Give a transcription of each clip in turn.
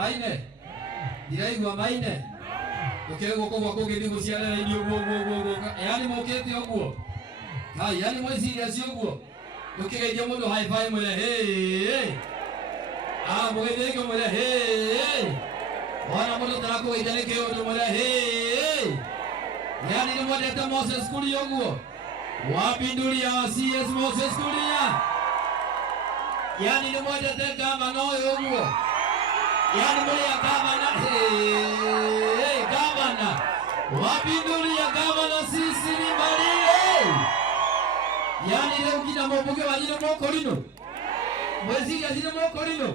Maine. Ndiraigua maine. Ukego kwa kugeni guciarera irio guo. Yani mokete oguo. Hai, yani mweciria cio guo. Ukigeithia mundu high five mwire hey. Mugeithie ke mwire hey. Ona mundu tarakugeithia ni kiundu mwire hey. Yani ni mwendete Moses Kuria oguo. Wapinduria wa CS Moses Kuria. Yani ni mwendete gavana uyu oguo. Yani muria gavana gavana. Wapinduria gavana sisi ni Mbarire. Yani leo kina mboge wajine mokorino. Mwezi yazine mokorino.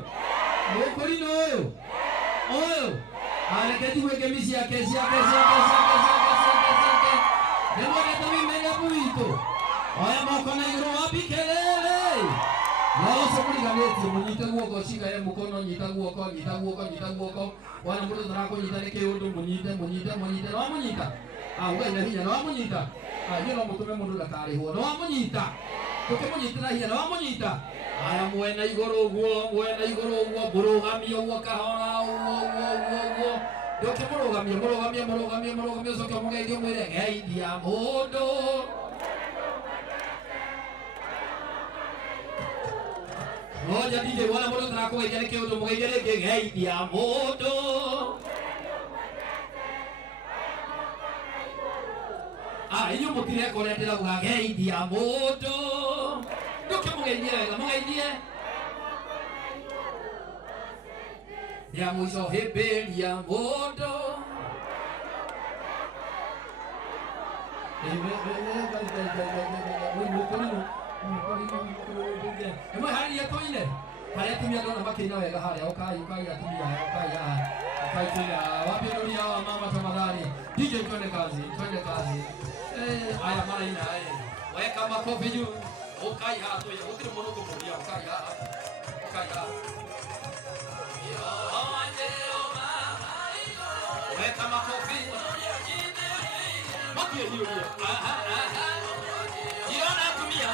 Mokorino oyo. Oyo. Aleketi weke misi ya kesi. Demo leta mimenya buito. Oya mokona yuro wapi kelele. Yao sokuli galeti munyite guoko shika ya mukono nyita guoko. Wana mudo drako nyita leke ondo munyite. No munyita. Uga ina hinya no munyita. Yero mutume mundu dakari ho. No munyita. Toke munyita hinya no munyita. Aya mwena igoro guo burugamio guo kahora guo. Doke murugamio soke mugeithio mwire geithia mundu. Moja DJ wala mundu tarakugeithia ni kiundu mugeithia ni geithia mundu. Iyo mutire koretera gugeithia mundu. Doke mugeithie wega mugeithie. Ya mwisho hebelia mundu. Emo hari yatoine. Hari atumia ndona makina wega hari ukai atumia ukai tena wapi ndio hawa mama tafadhali. DJ twende kazi. Aya mara ina weka makofi juu. Ukai hapo ya ukiri monoko kulia ukai ha. Weka makofi. Wapi hiyo? Jiona tumia.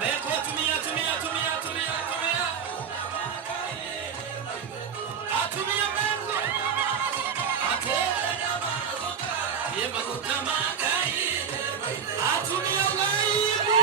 Meko tumia. Atumia meko. Ate. Ye makuta magai. Atumia waibu.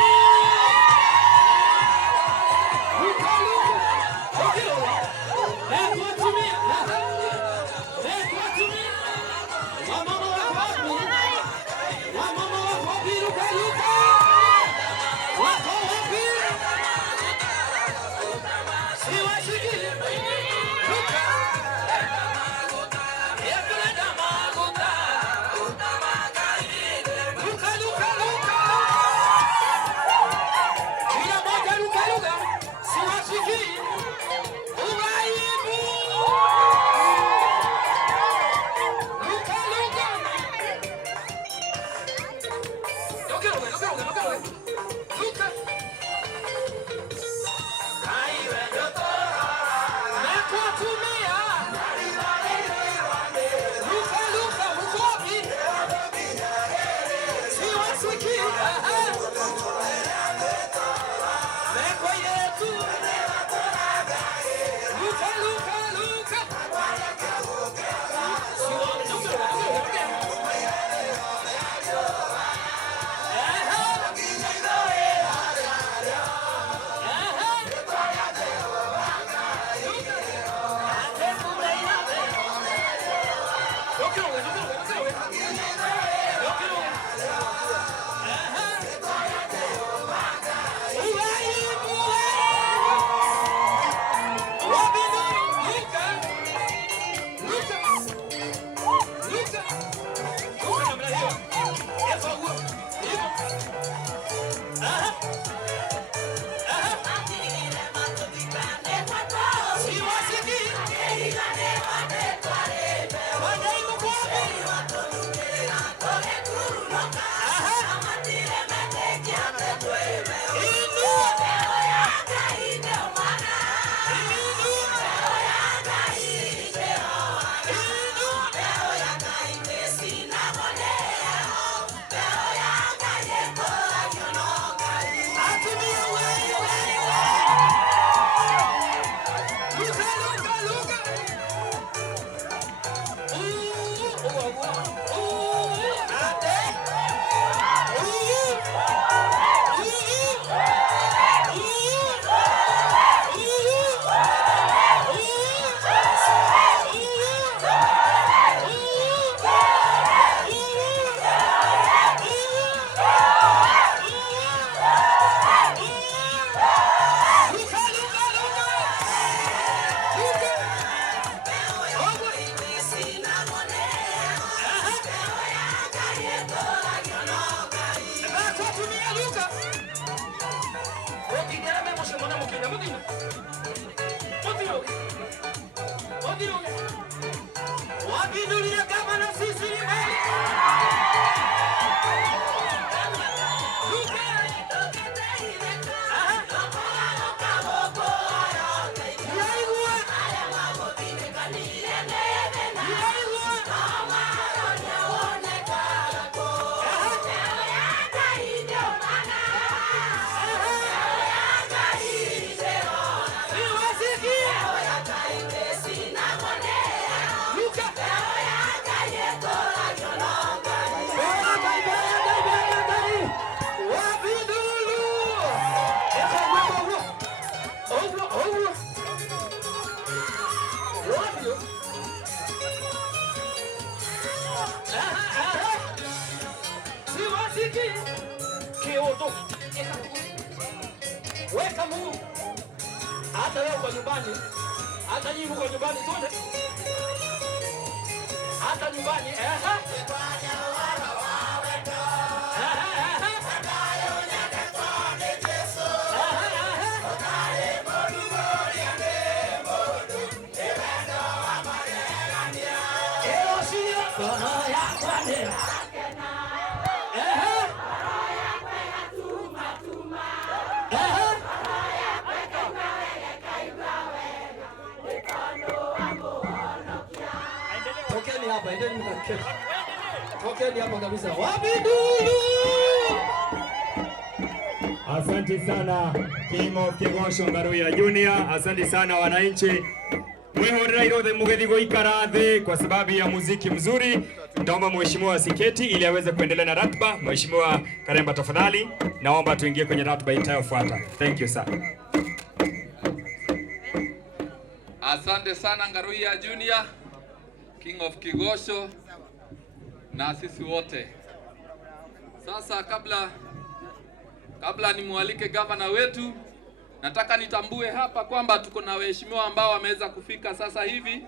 Weka Mungu. Hata wewe uko nyumbani, hata nyinyi mko nyumbani sote. Hata nyumbani, Tokeni hapa, endeni mkaketi. Tokeni hapa kabisa. Wapi Ndulu? Asante sana King of Kigosho Ngaruya Junior. Asante sana wananchi. Mwehorera irothe mugethi goikara thĩ kwa sababu ya muziki mzuri. Naomba mheshimiwa asiketi ili aweze kuendelea na ratiba. Mheshimiwa Karemba tafadhali, naomba tuingie kwenye ratiba itayofuata. Thank you sir. Asante sana Ngaruya Junior, King of Kigosho na sisi wote. Sasa kabla nimwalike gavana wetu, nataka nitambue hapa kwamba tuko na waheshimiwa ambao wameweza kufika sasa hivi.